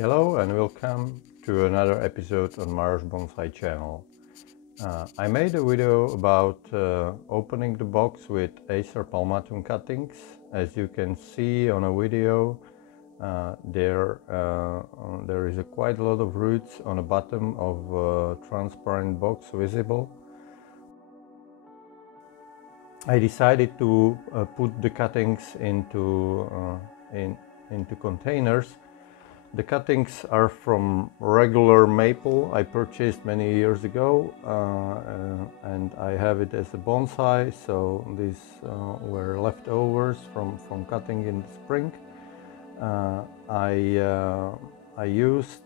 Hello and welcome to another episode on Maros Bonsai channel. I made a video about opening the box with Acer Palmatum cuttings. As you can see on a video, there is quite a lot of roots on the bottom of a transparent box visible. I decided to put the cuttings into containers. The cuttings are from regular maple I purchased many years ago, and I have it as a bonsai, so these were leftovers from cutting in the spring. I used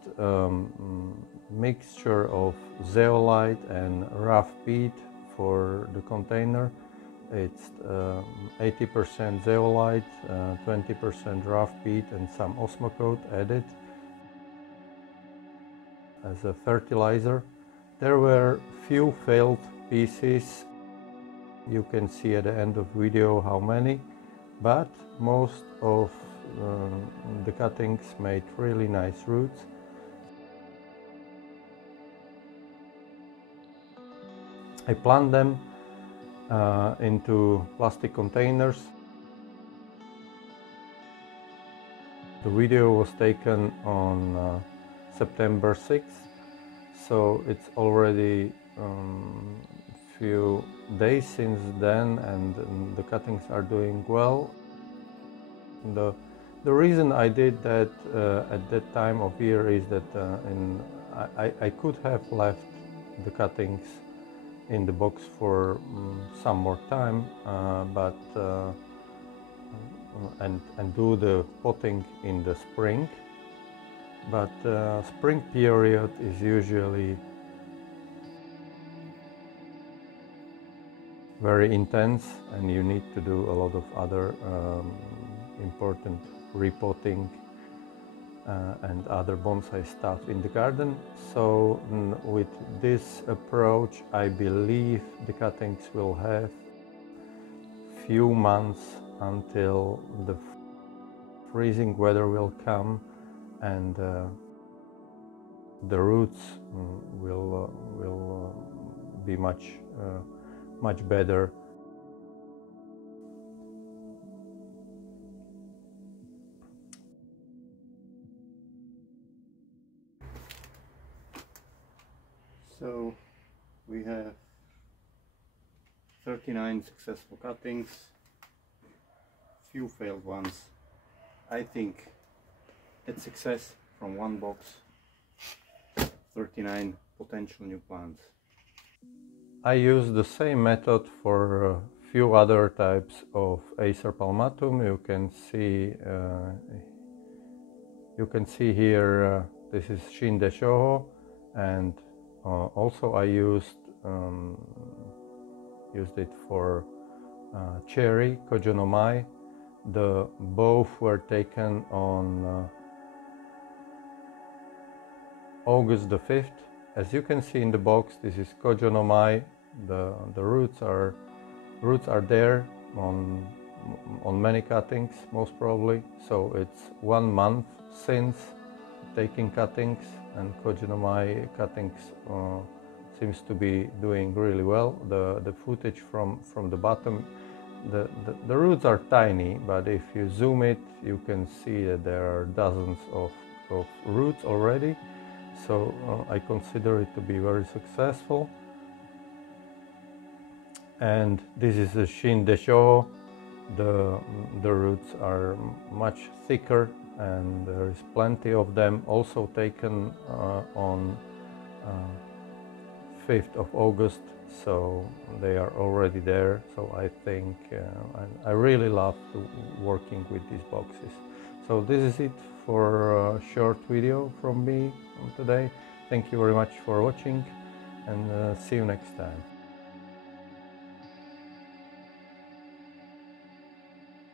mixture of zeolite and rough peat for the container. It's 80% zeolite, 20% rough peat and some osmocote added as a fertilizer. There were few failed pieces. You can see at the end of video how many, but most of the cuttings made really nice roots. I planted them into plastic containers. The video was taken on September 6th, so it's already few days since then, and the cuttings are doing well. The reason I did that at that time of year is that I could have left the cuttings in the box for some more time, and do the potting in the spring, but spring period is usually very intense and you need to do a lot of other important repotting and other bonsai stuff in the garden. So with this approach, I believe the cuttings will have few months until the freezing weather will come, and the roots will be much better. So we have 39 successful cuttings, few failed ones. I think it's success from one box, 39 potential new plants. I use the same method for a few other types of Acer Palmatum. You can see here this is Shin-Deshojo, and also I used it for Cherry Kojo-no-mai. Both were taken on August the 5th. As you can see in the box, this is Kojo-no-mai. The roots are there on many cuttings, most probably. So it's 1 month since taking cuttings, and Kojo-no-mai cuttings seems to be doing really well. The footage from the bottom, the roots are tiny, but if you zoom it, you can see that there are dozens of roots already. So I consider it to be very successful. And this is a Shin-Deshojo. The roots are much thicker, and there is plenty of them, also taken on 5th of August, so they are already there. So I think I really love working with these boxes. So this is it for a short video from me today. Thank you very much for watching, and see you next time.